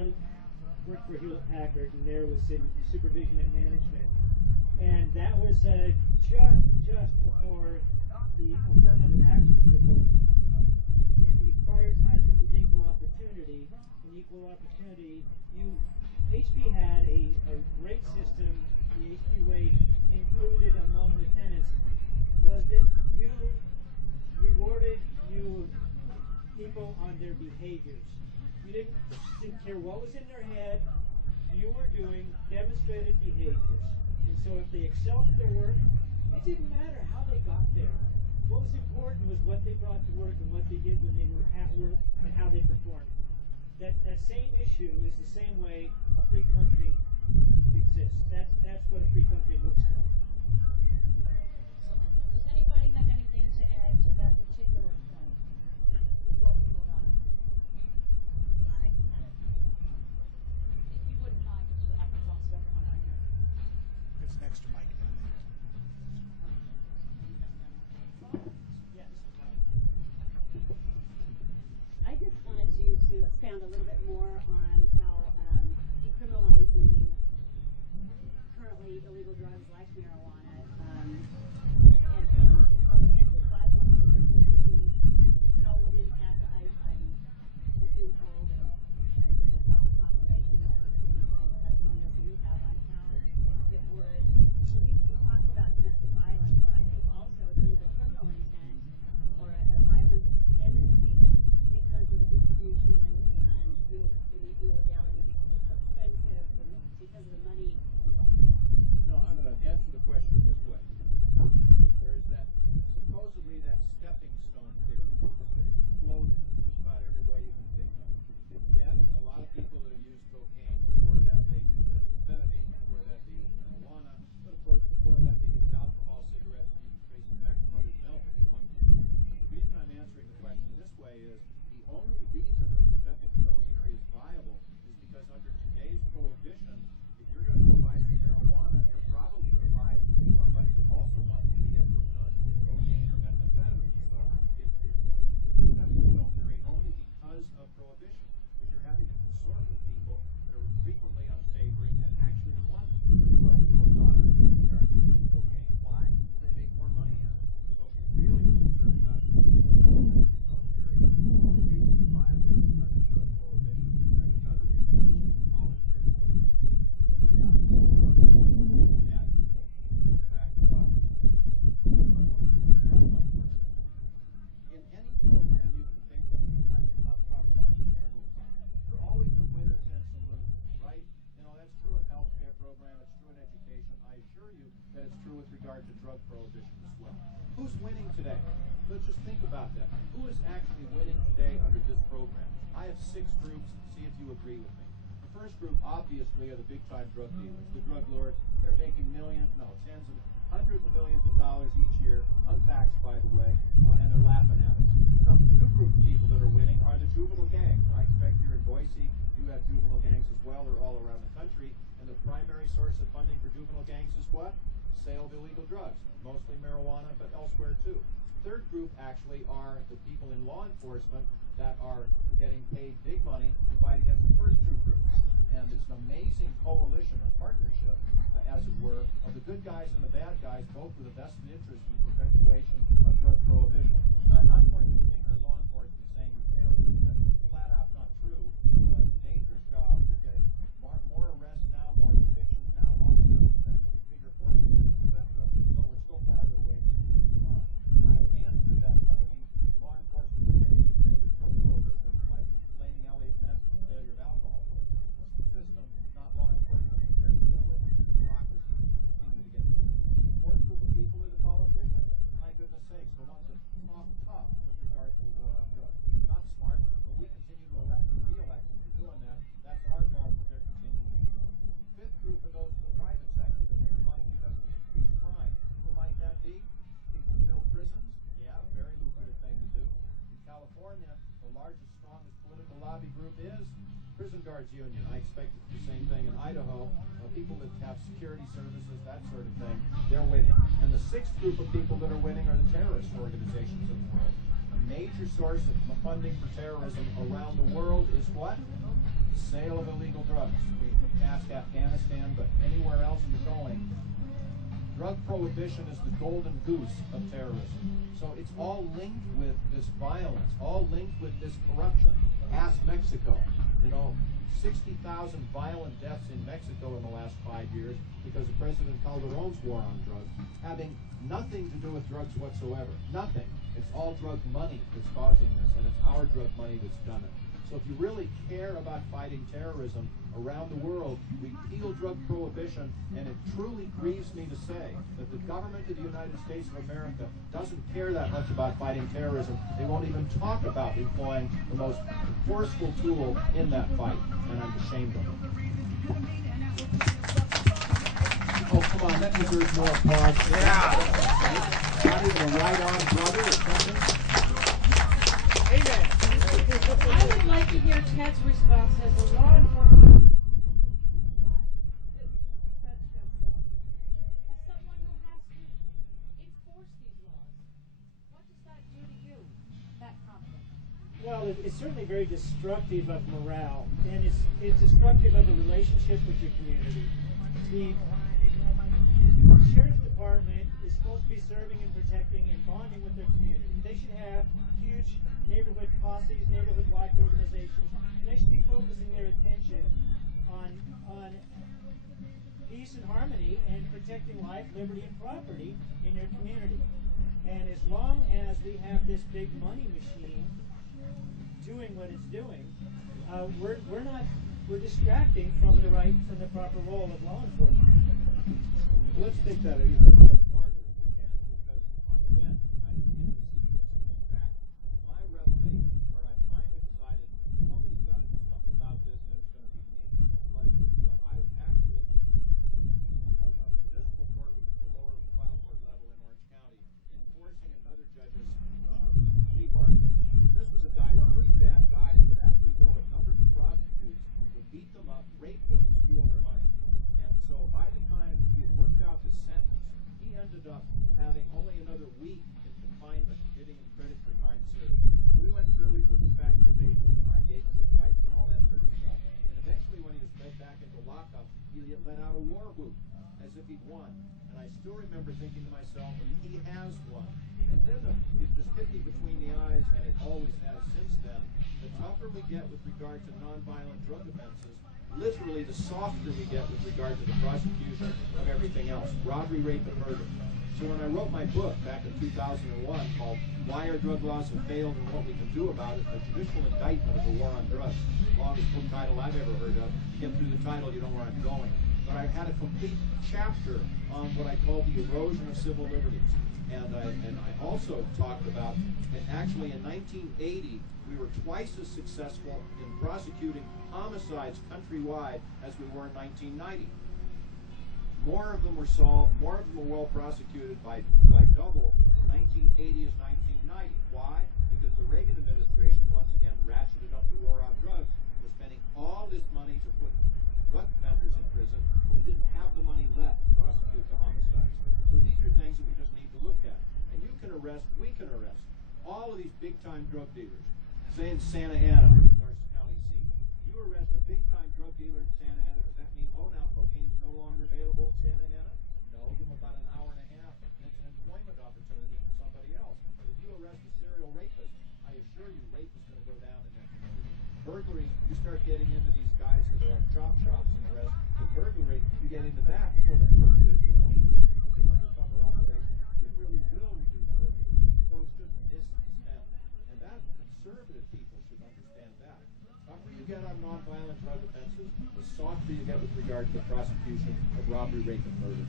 I worked for Hewlett Packard, and there was in supervision and management, and that was just before the affirmative action proposal. It requires not just equal opportunity. In equal opportunity, HP had a great system. The HP way included among the tenants was that you rewarded people on their behaviors. You didn't care what was in their head. You were doing demonstrated behaviors. And so if they excelled at their work, it didn't matter how they got there. What was important was what they brought to work and what they did when they were at work and how they performed. That same issue is the same way a free country exists. That's what a free country looks like. Does anybody have anything to add to that particular point before we move on? If you wouldn't mind, just the microphone so everyone can hear. There's an extra mic down there. I just wanted you to expound a little bit more on how decriminalizing currently illegal drugs like marijuana and offensive violence how it would impact. I've been told and just have the confirmation or testimonials that we have on how it would. You talked about domestic violence, but I think also there is a criminal intent or a violent tendency because of the distribution and illegality because it's so expensive and because of the money involved. No, I'm going to answer the question this way. There is that, supposedly that stepping stone theory. It's been exploded in just about every way you can think of. Yes, a lot of people that have used cocaine, before that they used methamphetamine, before that they used marijuana, but of course before that they used alcohol, cigarettes, and you can trace it back to mother's milk if you want to. The reason I'm answering the question this way is the only reason that the stepping stone theory is viable is because under today's prohibition, if you're going to go buy some marijuana, you're probably going to buy it from somebody who also wants to get hooked on cocaine or methamphetamine. So it's the stepping stone theory only because of prohibition, because you're having to consort with people that are frequently unsavory and actually want to grow marijuana and start using cocaine. Why? They make more money on it. So if you're really concerned about the stepping stone theory, the only reason it's viable is under drug prohibition. There's another reason always been prohibition. Bad people. In fact, in any program you can think of, I've talked about this several times. There are always some winners and some losers, right? You know, that's true in healthcare program, it's true in education. I assure you that it's true with regard to drug prohibition as well. Who's winning today? Let's just think about that. Who is actually winning today under this program? I have 6 groups. See if you agree with me. The first group, obviously, are the big-time drug dealers, the drug lords. They're making millions, no, tens of hundreds of millions of dollars each year, untaxed, by the way, and they're laughing at us. Now, the 2 groups of people that are winning are the juvenile gangs. I expect here in Boise, you have juvenile gangs as well. They're all around the country, and the primary source of funding for juvenile gangs is what? Sale of illegal drugs, mostly marijuana, but elsewhere too. Third group actually are the people in law enforcement that are getting paid big money to fight against the first 2 groups. And it's an amazing coalition or partnership, as it were, of the good guys and the bad guys, both with a vested interest in the perpetuation of drug prohibition. I'm not pointing the finger at law enforcement saying you failed. That's flat out not true. It's a dangerous job. They're getting more arrests now, more convictions now, longer than you figure 4%, etc. But we're still farther away from the I would answer that blaming law enforcement today for failure of drug prohibition by blaming Elliot Ness for the failure of alcohol prohibition. It's the system, not law enforcement, compared to the bureaucracy continue to get through. The fourth group of people are the politicians. My goodness sakes, the ones that talk tough with regard to the war on drugs. Not smart, but we continue to elect and re-elect them for doing that. That's our fault that they're continuing to do it. Fifth group are those in the private sector that make money because of increased crime. Who might that be? People who build prisons? Yeah, a very lucrative thing to do. In California, the largest, strongest political lobby group is Prison Guards Union. I expect it's the same thing in Idaho. People that have security services, that sort of thing, they're winning. And the 6th group of people that are winning are the terrorist organizations of the world. major source of funding for terrorism around the world is what? Sale of illegal drugs. We ask Afghanistan, but anywhere else you're going, drug prohibition is the golden goose of terrorism. So it's all linked with this violence, all linked with this corruption. Ask Mexico. 60,000 violent deaths in Mexico in the last 5 years because of President Calderon's war on drugs, having nothing to do with drugs whatsoever. Nothing. It's all drug money that's causing this, and it's our drug money that's done it. So if you really care about fighting terrorism around the world, repeal drug prohibition, and it truly grieves me to say that the government of the United States of America doesn't care that much about fighting terrorism. They won't even talk about employing the most forceful tool in that fight, and I'm ashamed of it. Oh, come on, that deserves more applause. Yeah. Not even a right-on brother or something. Amen. I would like to hear Ted's response as a law enforcement. As someone who has to enforce these laws, what does that do to you, that conflict? Well, it's certainly very destructive of morale, and it's destructive of the relationship with your community. The sheriff's department is supposed to be serving and protecting and bonding with their community. They should have huge neighborhood posses, neighborhood watch organizations. They should be focusing their attention on peace and harmony and protecting life, liberty, and property in their community. And as long as we have this big money machine doing what it's doing, we're distracting from the proper role of law enforcement. Let's take that even a little farther if we can, because on the bench, I begin to see this. In fact, my revelation, where I finally decided somebody's got to do something about this, and it's going to be me. I was actually on the municipal court, which is the lower trial court level in Orange County, enforcing another judge's plea bargain. This was a guy, a pretty bad guy, that would actually go at numbers of prostitutes, would beat them up, rape them, and steal their money. And so by the time he had worked out his sentence, he ended up having only another week in confinement, giving him credit for time served. We went through, he took us back to the basement, I gave him his wife and all that sort of stuff. And eventually when he was led back into lockup, he let out a war whoop, as if he'd won. And I still remember thinking to myself, he has won. And then it just hit me between the eyes, and it always has since then. The tougher we get with regard to nonviolent drug offenses, literally the softer we get with regard to the prosecution of everything else, robbery, rape, and murder. So when I wrote my book back in 2001 called Why Our Drug Laws Have Failed and What We Can Do About It, a judicial indictment of the war on drugs, longest book title I've ever heard of. Get through the title, you know where I'm going. But I had a complete chapter on what I call the erosion of civil liberties. And I also talked about, and actually in 1980, we were twice as successful in prosecuting homicides countrywide as we were in 1990. More of them were solved, more of them were well prosecuted by double in 1980 as 1990. Why? Because the Reagan administration, once again, ratcheted up the war on drugs, was spending all this money to put drug offenders in prison, and we didn't have the money left to prosecute the homicides. So these are things that we just need to look at. And you can arrest, we can arrest, all of these big-time drug dealers. Say in Santa Ana, Morrison County seat. You arrest a big-time drug dealer in Santa Ana, does that mean, oh, now cocaine's no longer available in Santa Ana? No, give them about an hour and a half, and it's an employment opportunity for somebody else. But if you arrest a serial rapist, I assure you, rape is going to go down in that community. Burglary, you start getting into these guys that are on chop shops and the rest. The burglary, you get into that for the undercover operation. We really will reduce burglary. So it's just this step. And that conservative people should understand that. The tougher you get on nonviolent drug offenses, the softer you get with regard to the prosecution of robbery, rape, and murder.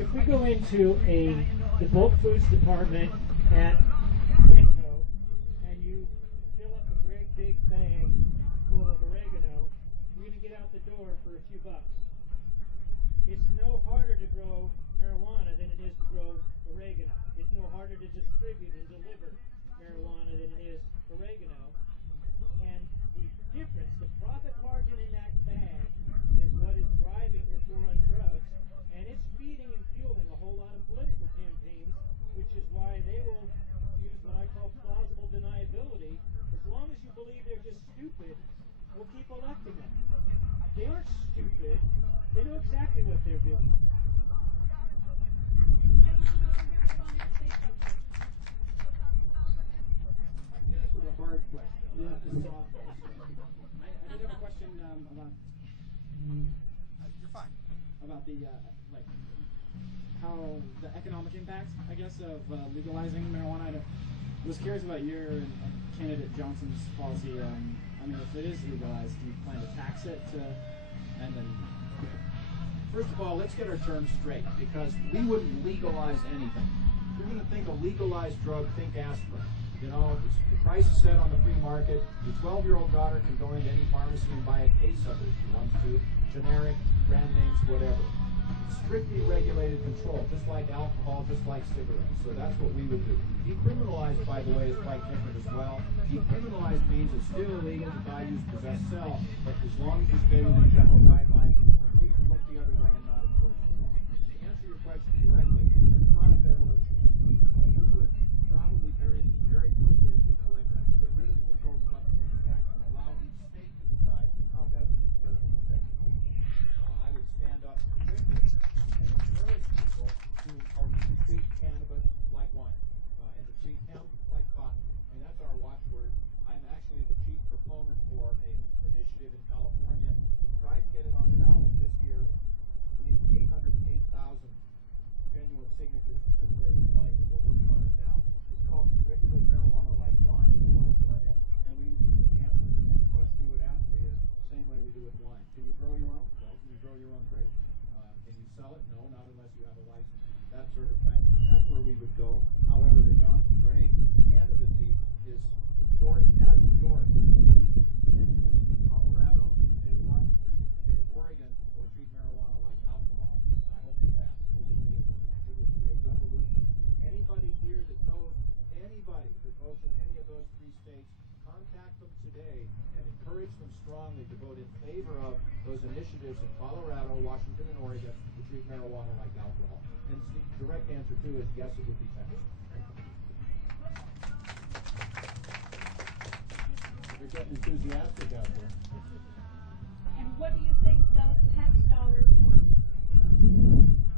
If we go into the bulk foods department at Winco and you fill up a great big bag full of oregano, you're going to get out the door for a few bucks. It's no harder to grow marijuana than it is to grow oregano. It's no harder to distribute and deliver marijuana than it is oregano. And the difference, the profit margin in that bag, is what is driving this war on drugs, and it's They know exactly what they're doing. This is a hard question. Yeah. This is softball. I did have a question about. You're fine. About the like how the economic impact, I guess, of legalizing marijuana. I was curious about your and candidate Johnson's policy. I mean, if it is legalized, do you plan to tax it and then? First of all, let's get our terms straight, because we wouldn't legalize anything. If you're going to think a legalized drug, think aspirin. You know, the price is set on the free market. Your 12-year-old daughter can go into any pharmacy and buy a case of it if she wants to. Generic, brand names, whatever. Strictly regulated control, just like alcohol, just like cigarettes. So that's what we would do. Decriminalized, by the way, is quite different as well. Decriminalized means it's still illegal to buy, use, possess, sell, but as long as you stay within general guidelines, we can look the other way and not enforce the law. To answer your question directly, it's not a federal issue. We would probably very quickly get rid of the Controlled Substances Act and allow each state to decide how best to serve and protect the people. I would stand up quickly and encourage people to treat cannabis like wine and to treat hemp like cotton. I mean, that's our watchword. I'm actually the chief proponent for an initiative in California. We tried to get it on the ballot this year. We need 808,000 genuine signatures to put away the money that we're working on it now. It's called Regulate Marijuana Like Wine in California. And the answer to any question you would ask me is the same way we do with wine. Can you grow your own? Well, can you grow your own grape? Can you sell it? No, not unless you have a license. That sort of thing. That's where we would go. However, the Johnson Gray candidacy is endorsed as endorsed. Michigan, Colorado, state of Washington, state of Oregon will treat marijuana like alcohol. And I hope to pass. It will be a revolution. Anybody here that knows anybody that votes in any of those three states, contact them today and encourage them strongly to vote in favor of those initiatives in Colorado, Washington, and Oregon to treat marijuana like alcohol. And the direct answer to is yes, it would be passed. You're getting enthusiastic out there. And what do you think those tax dollars were?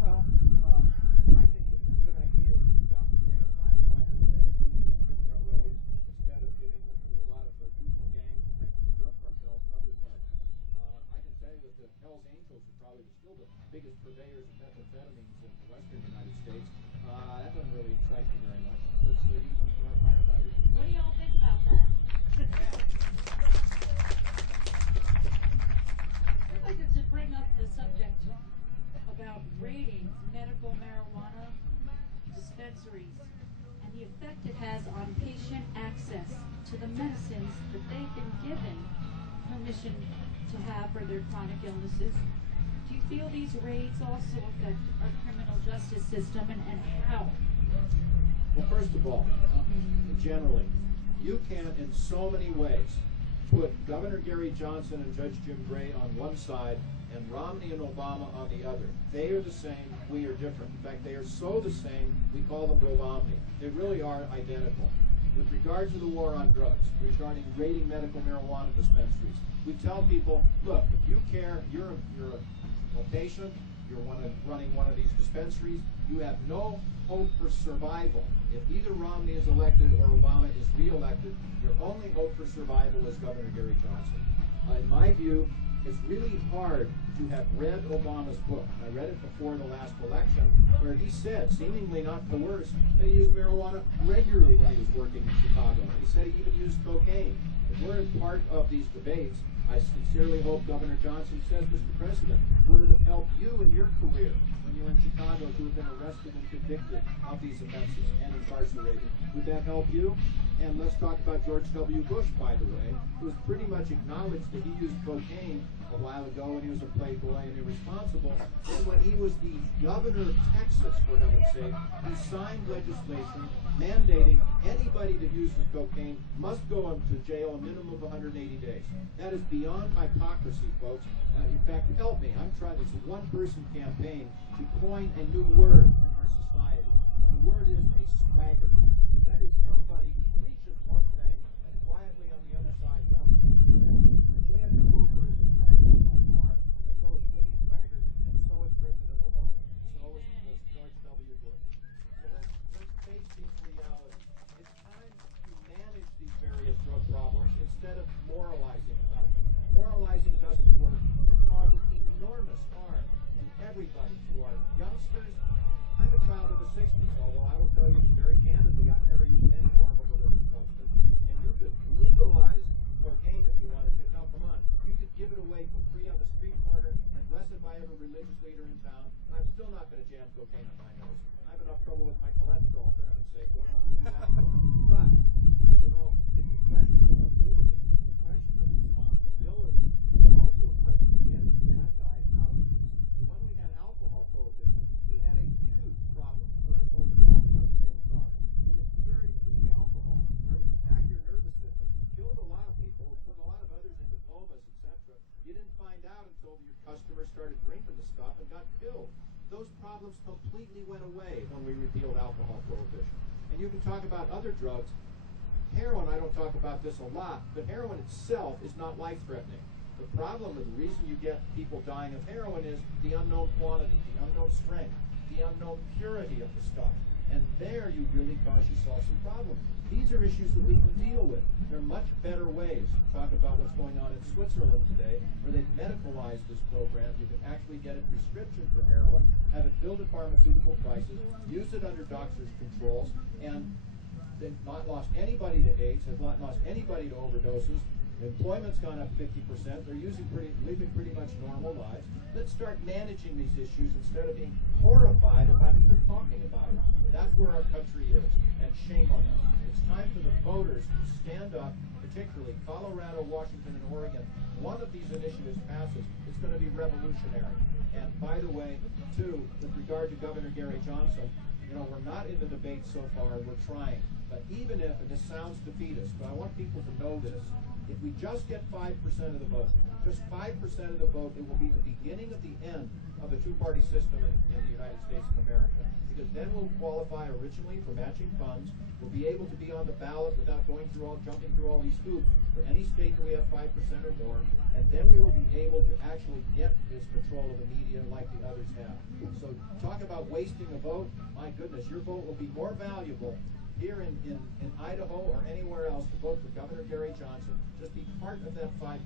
Well, I think it's a good idea to stop the mayor firefighters and fix our roads instead of giving them to a lot of the juvenile gangs, Mexican drug cartels, and other thugs. I can tell you that the Hells Angels are probably still the biggest purveyors of methamphetamines in the western United States. That doesn't really excite me very much. Let's use them for our firefighters. What do y'all think about that? I'd like to bring up the subject about raiding medical marijuana dispensaries and the effect it has on patient access to the medicines that they've been given permission to have for their chronic illnesses. Do you feel these raids also affect our criminal justice system, and how? Well, first of all, generally, you can, in so many ways, put Governor Gary Johnson and Judge Jim Gray on one side and Romney and Obama on the other. They are the same, we are different. In fact, they are so the same, we call them Romney. They really are identical. With regard to the war on drugs, regarding raiding medical marijuana dispensaries, we tell people, look, if you care, you're a patient, you're running one of these dispensaries, you have no hope for survival. If either Romney is elected or Obama is re-elected, your only hope for survival is Governor Gary Johnson. In my view, it's really hard to have read Obama's book. I read it before the last election, where he said, seemingly not coerced, that he used marijuana regularly when he was working in Chicago. And he said he even used cocaine. If we're in part of these debates, I sincerely hope Governor Johnson says, Mr. President, would it have helped you in your career when you were in Chicago to have been arrested and convicted of these offenses and incarcerated? Would that help you? And let's talk about George W. Bush, by the way, who has pretty much acknowledged that he used cocaine a while ago when he was a playboy and irresponsible. And when he was the governor of Texas, for heaven's sake, he signed legislation mandating anybody that uses cocaine must go to jail a minimum of 180 days. That is beyond hypocrisy, folks. In fact, help me. I'm trying this one-person campaign to coin a new word in our society. And the word is a swagger. That is somebody who preaches one thing and quietly on the other side does something else. Jan Hoover is a swagger on Mars. I suppose Jimmy Swaggart the 60s, although I will tell you very candidly, I've never used any form of illicit substance. And you could legalize cocaine if you wanted to. Now, come on. You could give it away for free on the street corner and bless it by every religious leader in town, and I'm still not going to jam cocaine on my nose. I have enough trouble with my cholesterol, for heaven's sake. What am I going to do that for? But, you know, it's a question of ability. It's a question of responsibility. It's also a question of getting bad guys out of this. When we had alcohol prohibition, we had a huge problem with our over-the-counter product. It was very cheap alcohol. It attacked your nervous system, killed a lot of people, put a lot of others into comas, etc. You didn't find out until your customers started drinking the stuff and got killed. Those problems completely went away when we repealed alcohol prohibition. And you can talk about other drugs. Heroin, I don't talk about this a lot, but heroin itself is not life-threatening. The problem, and the reason you get people dying of heroin is the unknown quantity, the unknown strength, the unknown purity of the stuff. And there you really cause yourself some problems. These are issues that we can deal with. There are much better ways to talk about what's going on in Switzerland today, where they've medicalized this program. You can actually get a prescription for heroin, have it billed at pharmaceutical prices, use it under doctors' controls, and they've not lost anybody to AIDS, they've not lost anybody to overdoses. Employment's gone up 50%. They're living pretty much normal lives. Let's start managing these issues instead of being horrified about even talking about it. That's where our country is, and shame on us. It's time for the voters to stand up, particularly Colorado, Washington, and Oregon. One of these initiatives passes, it's going to be revolutionary. And by the way, too, with regard to Governor Gary Johnson, you know, we're not in the debate so far, we're trying. But even if, and this sounds defeatist, but I want people to know this, if we just get 5% of the vote, just 5% of the vote, it will be the beginning of the end of the two-party system in the United States of America. Because then we'll qualify originally for matching funds. We'll be able to be on the ballot without jumping through all these hoops for any state that we have 5% or more. And then we will be able to actually get this control of the media like the others have. So talk about wasting a vote. My goodness, your vote will be more valuable here in Idaho or anywhere else to vote for Governor Gary Johnson. Just be part of that 5%.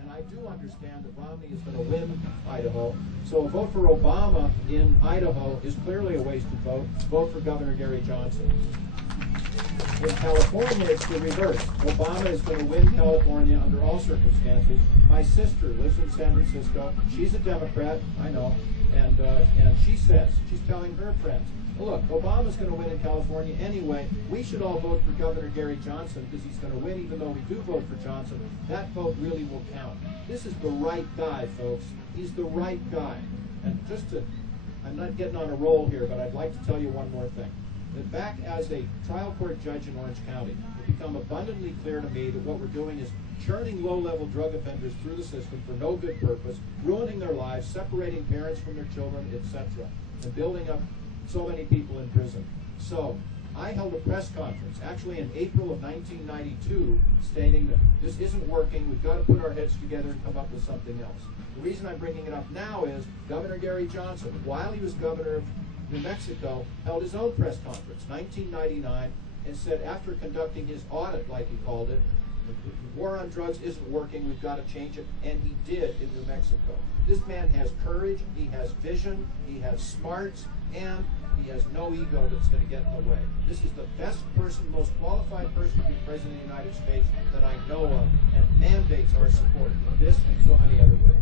And I do understand that Romney is going to win Idaho. So a vote for Obama in Idaho is clearly a wasted vote. Vote for Governor Gary Johnson. In California, it's the reverse. Obama is going to win California under all circumstances. My sister lives in San Francisco. She's a Democrat, I know. And she says, she's telling her friends, look, Obama's going to win in California anyway. We should all vote for Governor Gary Johnson because he's going to win even though we do vote for Johnson. That vote really will count. This is the right guy, folks. He's the right guy. And I'm not getting on a roll here, but I'd like to tell you one more thing. That back as a trial court judge in Orange County, it become abundantly clear to me that what we're doing is churning low-level drug offenders through the system for no good purpose, ruining their lives, separating parents from their children, etc., and building up so many people in prison. So I held a press conference, actually in April of 1992, stating that this isn't working, we've got to put our heads together and come up with something else. The reason I'm bringing it up now is Governor Gary Johnson, while he was governor of New Mexico, held his own press conference, 1999, and said after conducting his audit, like he called it, the war on drugs isn't working, we've got to change it, and he did in New Mexico. This man has courage, he has vision, he has smarts, and he has no ego that's going to get in the way. This is the best person, most qualified person to be president of the United States that I know of, and mandates our support in this and so many other ways.